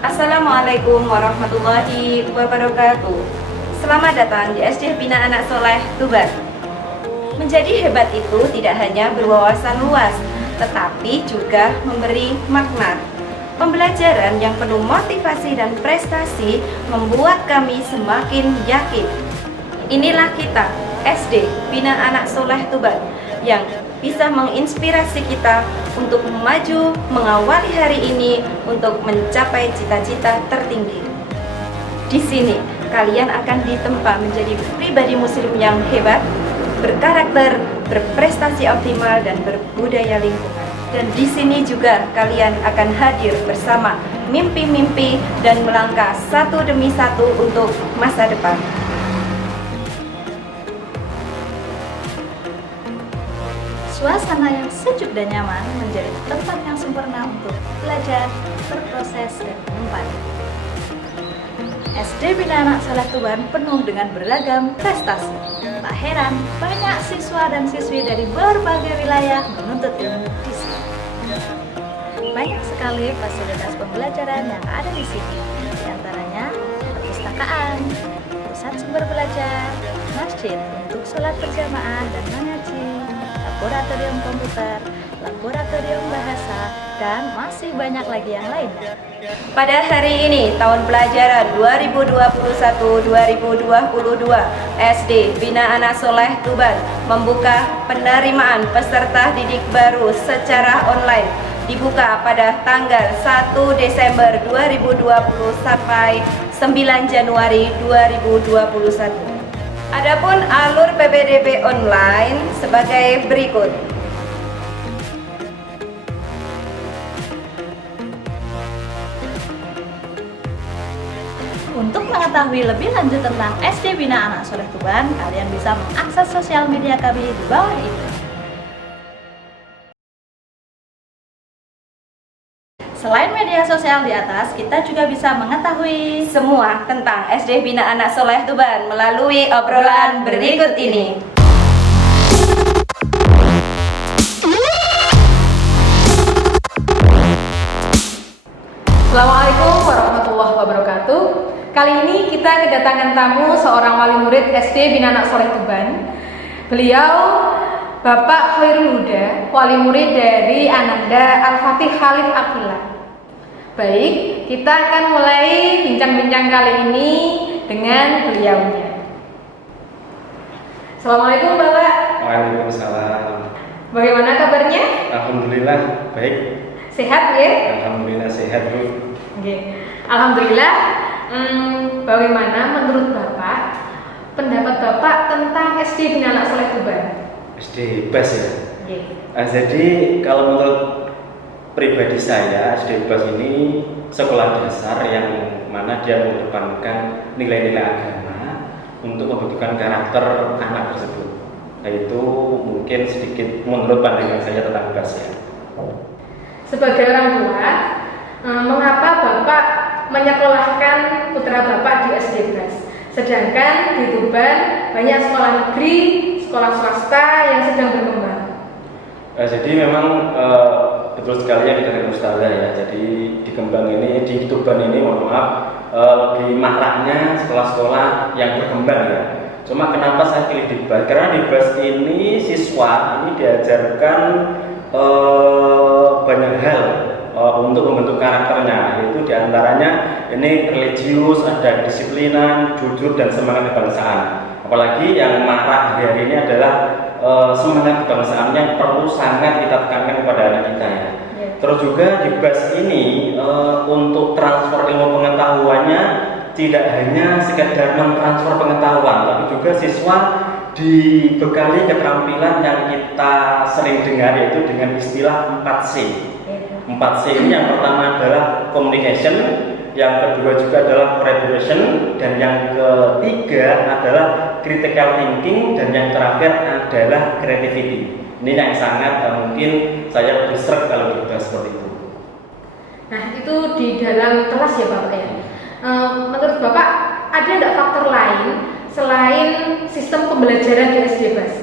Assalamualaikum warahmatullahi wabarakatuh. Selamat datang di SD Bina Anak Soleh Tuban. Menjadi hebat itu tidak hanya berwawasan luas, tetapi juga memberi makna. Pembelajaran yang penuh motivasi dan prestasi membuat kami semakin yakin. Inilah kita, SD Bina Anak Soleh Tuban, yang bisa menginspirasi kita untuk maju mengawali hari ini untuk mencapai cita-cita tertinggi. Di sini kalian akan ditempa menjadi pribadi muslim yang hebat, berkarakter, berprestasi optimal dan berbudaya lingkungan. Dan di sini juga kalian akan hadir bersama mimpi-mimpi dan melangkah satu demi satu untuk masa depan. Suasana yang sejuk dan nyaman menjadi tempat yang sempurna untuk belajar, berproses, dan mengembang. SD Bina Anak Soleh Tuban penuh dengan beragam prestasi. Tak heran, banyak siswa dan siswi dari berbagai wilayah menuntut ilmu di sini. Banyak sekali fasilitas pembelajaran yang ada di sini, di antaranya perpustakaan, pusat sumber belajar, masjid untuk sholat berjamaah dan mengaji, laboratorium komputer, laboratorium bahasa, dan masih banyak lagi yang lainnya. Pada hari ini, tahun pelajaran 2021-2022, SD Bina Anak Soleh Tuban membuka penerimaan peserta didik baru secara online. Dibuka pada tanggal 1 Desember 2020 sampai 9 Januari 2021. Adapun alur PPDB online sebagai berikut. Untuk mengetahui lebih lanjut tentang SD Bina Anak Soleh Tuban, kalian bisa mengakses sosial media kami di bawah ini. Selain media sosial di atas, kita juga bisa mengetahui Semua tentang SD Bina Anak Soleh Tuban melalui obrolan berikut ini. Assalamualaikum warahmatullahi wabarakatuh. Kali ini kita kedatangan tamu seorang wali murid SD Bina Anak Soleh Tuban. Beliau Bapak Khairul Huda, wali murid dari Ananda Al-Fatih Khalid Abdullah. Baik, kita akan mulai bincang-bincang kali ini dengan beliaunya. Assalamualaikum Bapak. Waalaikumsalam. Bagaimana kabarnya? Alhamdulillah baik. Sehat ya? Alhamdulillah sehat Bu. Oke. Alhamdulillah. Bagaimana menurut Bapak pendapat Bapak tentang SD Bina Anak Soleh Tuban? SD Bas ya. Oke. Jadi kalau menurut pribadi saya, SD Bas ini sekolah dasar yang mana dia mengedepankan nilai-nilai agama untuk membentukkan karakter anak tersebut. Yaitu mungkin sedikit menurut pandangan saya tentang Bas ya. Sebagai orang tua, mengapa Bapak menyekolahkan putra Bapak di SD Bas? Sedangkan di Tuban banyak sekolah negeri, sekolah swasta yang sedang berkembang. Jadi memang betul sekali yang dikatakan Ustazah ya. Jadi di Kembang ini, di Tuban ini, mohon maaf, lebih maraknya sekolah-sekolah yang berkembang ya. Cuma kenapa saya pilih di BAS? Karena di BAS ini siswa ini diajarkan banyak hal untuk membentuk karakternya, yaitu diantaranya ini religius, ada disiplinan, jujur, dan semangat kebangsaan. Apalagi yang marak hari ini adalah semangat kebangsaan yang perlu sangat kita tekankan kepada anak kita ya. Terus juga di BAS ini untuk transfer ilmu pengetahuannya tidak hanya sekedar mentransfer pengetahuan, tapi juga siswa dibekali keterampilan yang kita sering dengar, yaitu dengan istilah 4C. 4C ini yang pertama adalah communication, yang kedua juga adalah collaboration, dan yang ketiga adalah critical thinking, dan yang terakhir adalah creativity. Ini yang sangat mungkin saya lebih sering kalau dibahas seperti itu. Nah, itu di dalam kelas ya Bapak ya. Menurut Bapak ada nggak faktor lain selain sistem pembelajaran di SD BAS?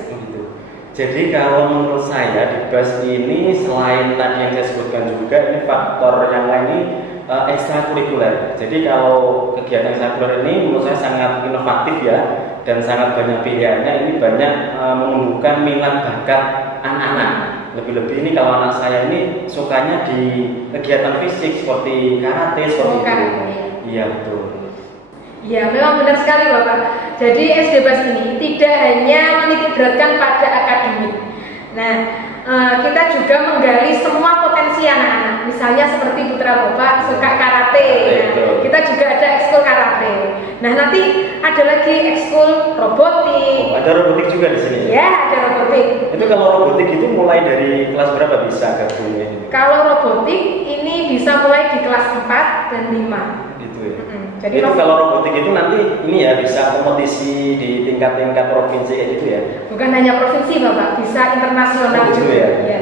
Jadi kalau menurut saya di BAS ini selain tadi yang saya sebutkan juga, ini faktor yang lain ini ekstrakurikuler. Jadi kalau kegiatan ekstrakurikuler ini menurut saya sangat inovatif ya, dan sangat banyak pilihannya. Ini banyak menumbuhkan minat bakat anak-anak. Lebih-lebih ini kalau anak saya ini sukanya di kegiatan fisik seperti karate, seperti itu. Iya betul. Ya, memang benar sekali Bapak. Jadi SD BAS ini tidak hanya menitikberatkan pada akademik. Nah, kita juga menggali semua potensi anak-anak. Misalnya seperti putra Bapak suka karate. Nah, kita juga ada ekskul karate. Nah, nanti ada lagi ekskul robotik. Ada robotik juga di sini. Ya, ada robotik. Itu kalau robotik itu mulai dari kelas berapa bisa gabungnya? Kalau robotik ini bisa mulai di kelas 4 dan 5. Gitu ya. Jadi itu kalau robotik itu nanti ini ya bisa kompetisi di tingkat-tingkat provinsi kayak gitu ya. Bukan hanya provinsi Bapak, bisa internasional juga ya. Ya.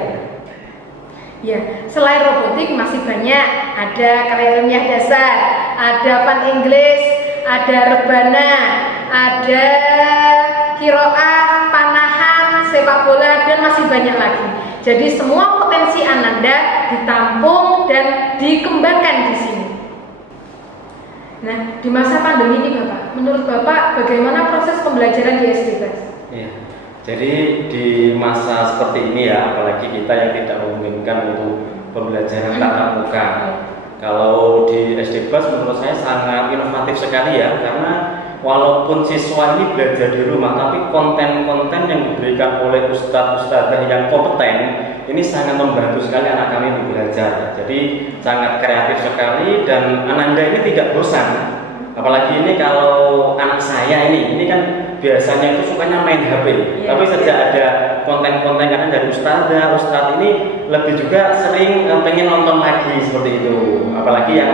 Ya, selain robotik masih banyak, ada karya ilmiah dasar, ada fun English, ada rebana, ada kiroah, panahan, sepak bola, dan masih banyak lagi. Jadi semua potensi Ananda ditampung dan dikembangkan di sini. Nah, di masa pandemi ini Bapak, menurut Bapak bagaimana proses pembelajaran di SD BAS? Iya. Jadi di masa seperti ini ya, apalagi kita yang tidak memungkinkan untuk pembelajaran tatap muka. Kalau di SD BAS menurut saya sangat inovatif sekali ya, karena walaupun siswa ini belajar di rumah, tapi konten-konten yang diberikan oleh ustadz-ustadzah yang kompeten ini sangat membantu sekali anak kami untuk belajar. Jadi sangat kreatif sekali, dan Ananda ini tidak bosan. Apalagi ini kalau anak saya ini kan biasanya itu sukanya main HP. Tapi sejak ada konten-konten karena dari ustadz ini lebih juga sering pengen nonton lagi seperti itu. Apalagi yang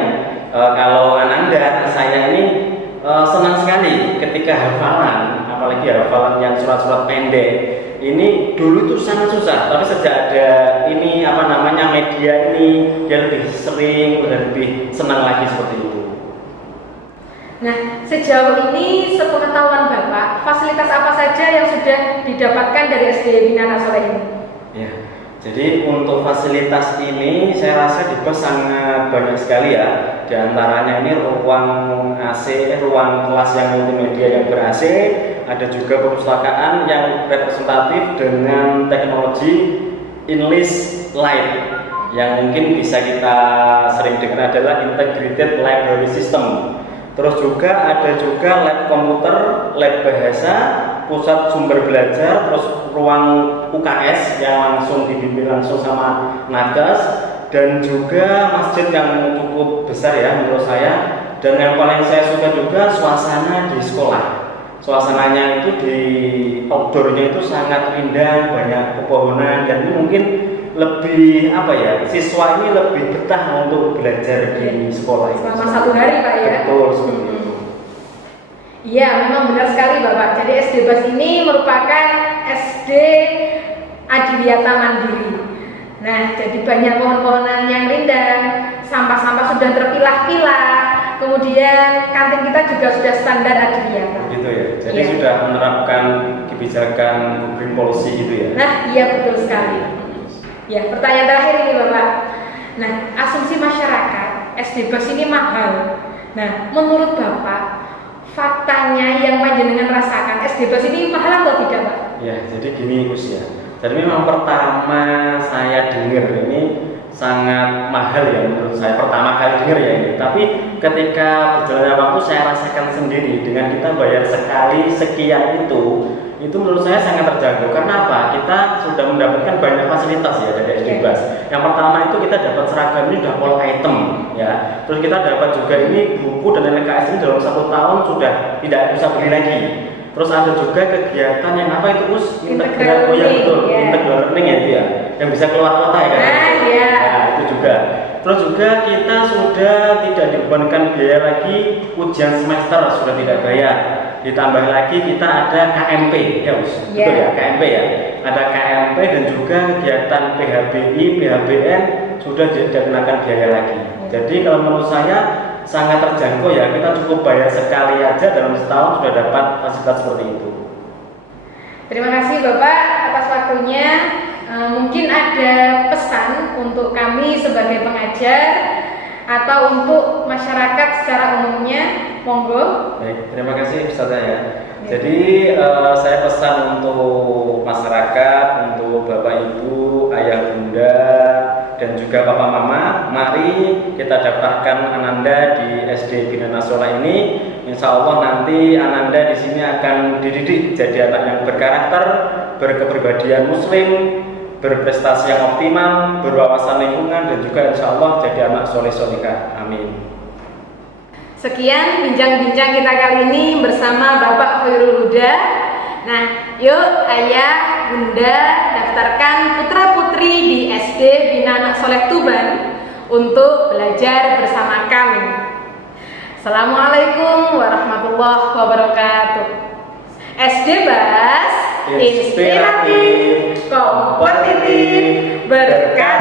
kalau Ananda saya ini senang sekali ketika hafalan, apalagi hafalan yang surat-surat pendek. Ini dulu itu sangat susah, tapi sejak ada ini media ini, dia lebih sering dan lebih senang lagi seperti itu. Nah, sejauh ini sepengetahuan Bapak, fasilitas apa saja yang sudah didapatkan dari SD Bina Anak Soleh ini? Ya, jadi untuk fasilitas ini saya rasa di BAS sangat banyak sekali ya. Di antaranya ini ruang AC, ruang kelas yang multimedia yang ber-AC, ada juga perpustakaan yang representatif dengan teknologi English Light yang mungkin bisa kita sering dengar adalah Integrated Library System. Terus juga ada juga lab komputer, lab bahasa, pusat sumber belajar, terus ruang UKS yang langsung dibimbing langsung sama nakes, dan juga masjid yang cukup besar ya menurut saya. Dan yang paling saya suka juga suasana di sekolah. Suasananya itu di outdoornya itu sangat indah, banyak pepohonan, dan ini mungkin lebih siswa ini lebih betah untuk belajar di sekolah itu. Selama 1 hari Pak ya? Betul, seperti itu. Iya, memang benar sekali Bapak. Jadi SD BAS ini merupakan SD Adiwiyata Mandiri. Nah, jadi banyak pohon-pohonan yang rindang, sampah-sampah sudah terpilah-pilah, kemudian kantin kita juga sudah standar Adiwiyata. Gitu ya. Jadi sudah menerapkan kebijakan green policy gitu ya. Nah, iya betul sekali. Ya, pertanyaan terakhir ini Bapak. Nah, asumsi masyarakat SD BAS ini mahal. Nah, menurut Bapak, faktanya yang panjenengan rasakan, SD Bas ini mahal atau tidak, Pak? Ya, jadi gini Gus ya. Jadi memang pertama saya dengar ini sangat mahal ya menurut saya, pertama kali dengar ya ini. Tapi ketika berjalannya waktu saya rasakan sendiri dengan kita bayar sekali sekian itu menurut saya sangat terjangkau. Karena apa? Kita sudah mendapatkan banyak fasilitas ya dari SD Bas. Yang pertama itu kita dapat seragam ini sudah all item ya. Terus kita dapat juga ini buku dan LKS ini dalam 1 tahun sudah tidak bisa beli lagi. Terus ada juga kegiatan yang apa itu Gus? Integral ya, betul. ya. Integral learning ya itu ya. Yang bisa keluar kota ya kan? Ya. Nah, itu juga. Terus juga kita sudah tidak dibebankan biaya lagi, ujian semester sudah tidak bayar. Ditambah lagi kita ada KMP ya Gus. Ya. Betul ya, KMP ya. Ada KMP dan juga kegiatan PHBI, PHBN sudah tidak kenakan biaya lagi. Jadi kalau menurut saya sangat terjangkau ya, kita cukup bayar sekali aja dalam setahun sudah dapat fasilitas seperti itu. Terima kasih Bapak atas waktunya. Mungkin ada pesan untuk kami sebagai pengajar atau untuk masyarakat secara umumnya, monggo. Baik, terima kasih Ustazah ya. Jadi saya pesan untuk masyarakat, untuk Bapak Ibu, Ayah Bunda, dan juga Papa Mama, mari kita daftarkan Ananda di SD Bina Nasolah ini. Insya Allah nanti Ananda di sini akan dididik jadi anak yang berkarakter, berkepribadian Muslim, berprestasi yang optimal, berwawasan lingkungan, dan juga insya Allah jadi anak soleh-solehah. Amin. Sekian bincang-bincang kita kali ini bersama Bapak Khairul Huda. Nah, yuk Ayah, Bunda daftarkan putra-putri di SD Bina Anak Soleh Tuban untuk belajar bersama kami. Assalamualaikum warahmatullahi wabarakatuh. SD Bas, inspiratif, kompetitif, berkarya.